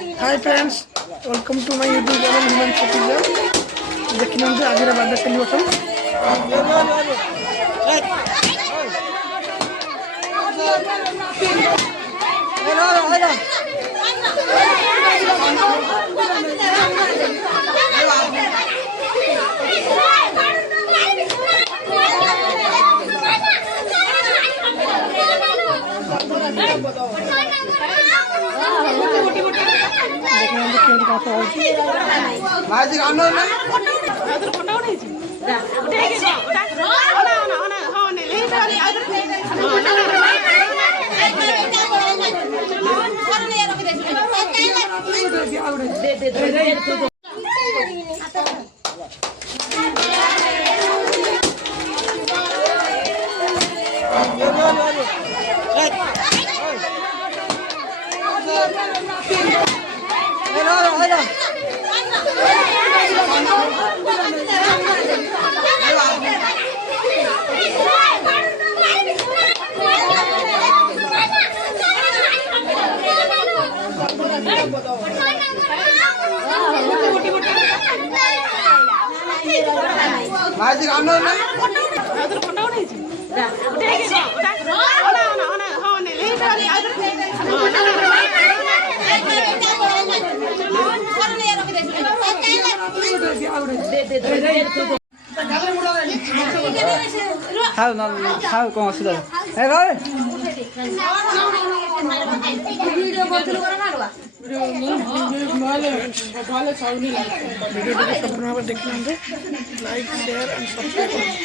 Hi friends, welcome to my YouTube channel Human Citizen. देखिए हम आज बर्थडे सेलिब्रेशन कौन असुविधा वीडियो संपूर्ण भाव देखने लाइक शेयर एंड सब्सक्राइब